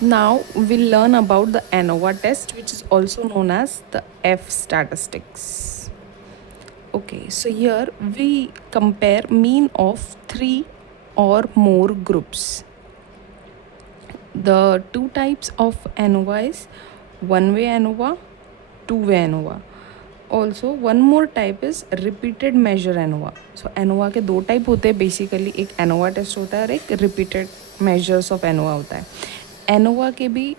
Now we'll learn about the ANOVA test, which is also known as the F statistics. Okay, so here we compare mean of 3 or more groups. The two types of ANOVA is one-way ANOVA, two-way ANOVA. Also one more type is repeated measure ANOVA. So ANOVA के दो type होते हैं basically, एक ANOVA test होता है और एक repeated measures of ANOVA होता है. एनोवा के भी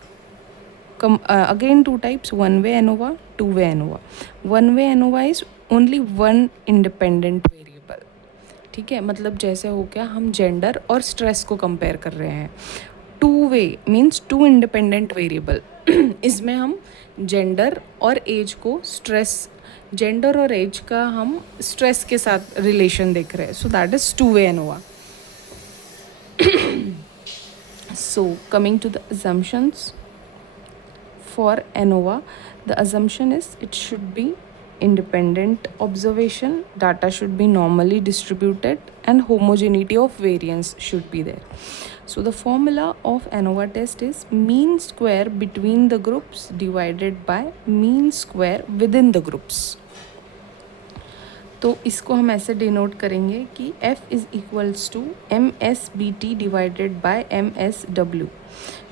again two types, one way ANOVA, to way ANOVA. One way ANOVA is only one independent variable. ठीक है, मतलब जैसे हो गया हम जेंडर और स्ट्रेस को कंपेयर कर रहे हैं. Two way means two independent variable. इसमें हम जेंडर और एज को जेंडर और एज का हम स्ट्रेस के साथ रिलेशन देख रहे हैं. So that is two way ANOVA. So coming to the assumptions for ANOVA, the assumption is it should be independent observation, data should be normally distributed, and homogeneity of variance should be there. So the formula of ANOVA test is mean square between the groups divided by mean square within the groups. तो इसको हम ऐसे denote करेंगे कि F is equals to MSBT divided by MSW.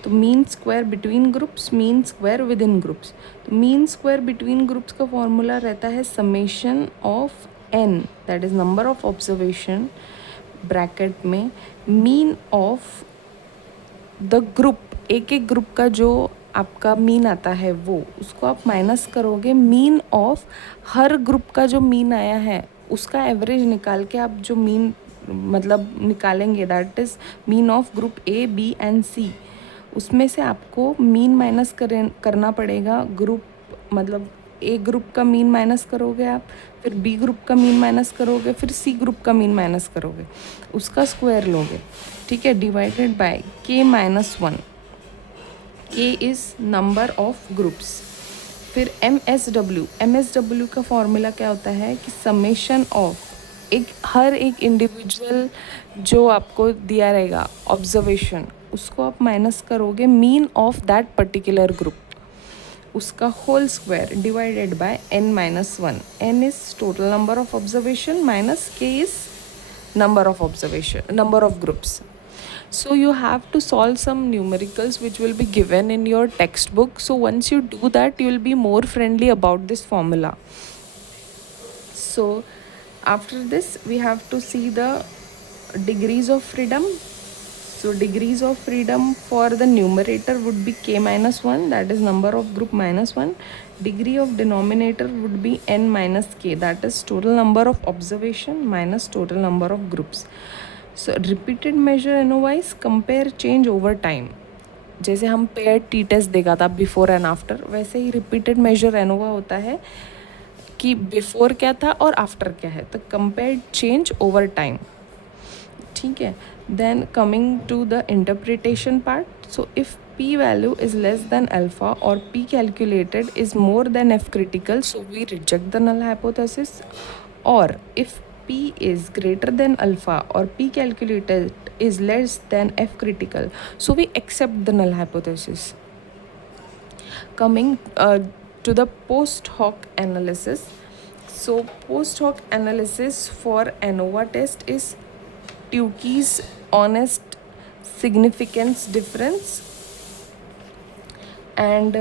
तो mean square between groups, mean square within groups. तो mean square between groups का formula रहता है summation of n, that is number of observation, bracket में mean of the group. एक एक group का जो आपका मीन आता है वो, उसको आप माइनस करोगे मीन ऑफ हर ग्रुप का जो मीन आया है उसका एवरेज निकाल के आप जो मीन मतलब निकालेंगे, that is mean of group A, B and C. उसमें से आपको मीन माइनस करना पड़ेगा. ग्रुप मतलब ए ग्रुप का मीन माइनस करोगे आप, फिर बी ग्रुप का मीन माइनस करोगे, फिर सी ग्रुप का मीन माइनस करोगे, उसका स्क्वायर लोगे. ठीक है, divided by K minus one. K is number of groups. फिर एम एस डब्ल्यू का फॉर्मूला क्या होता है कि समेशन ऑफ हर एक इंडिविजुअल जो आपको दिया रहेगा ऑब्जर्वेशन, उसको आप माइनस करोगे mean of that particular group, उसका whole square divided by n minus one. n is total number of observation minus k is number of groups. So you have to solve some numericals which will be given in your textbook. So once you do that, you will be more friendly about this formula. So after this we have to see the degrees of freedom. So degrees of freedom for the numerator would be k minus 1, that is number of group minus 1. Degree of denominator would be n minus k, that is total number of observation minus total number of groups. So repeated measure ANOVA is compare change over time. जैसे हम pair T test देखा था before and after, वैसे ही repeated measure ANOVA होता है कि before क्या था और आफ्टर क्या है. तो कंपेयर चेंज ओवर टाइम. ठीक है, then coming to the interpretation part. So if p value is less than alpha or p calculated is more than f critical, so we reject the null hypothesis. Or if p is greater than alpha or p calculated is less than f critical, so we accept the null hypothesis. Coming to the post hoc analysis. So post hoc analysis for ANOVA test is Tukey's honest significance difference and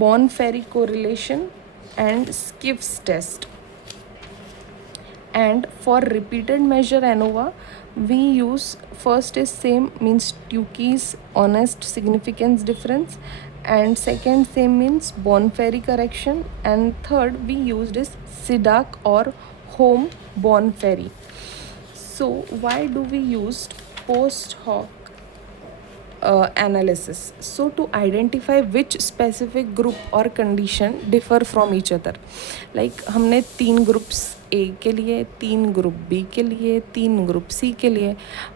Born-Ferry correlation and Skiff's test. And for repeated measure ANOVA, we use first is same, means Tukey's honest significance difference, and second same means Born-Ferry correction, and third we used is Sidak or Home Born-Ferry. So why do we use post hoc analysis? So to identify which specific group or condition differ from each other. Like हमने 3 groups A के लिए, 3 group B के लिए, 3 group C के लिए.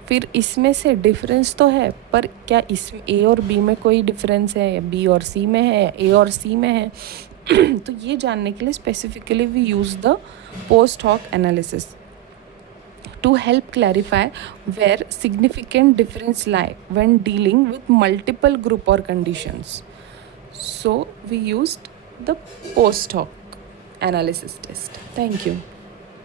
फिर इसमें से डिफरेंस तो है, पर क्या इसमें A और B में कोई डिफरेंस है, या B और C में है, A और C में है? तो ये जानने के लिए specifically we use the post hoc analysis. to help clarify where significant difference lie when dealing with multiple group or conditions. So we used the post hoc analysis test. Thank you.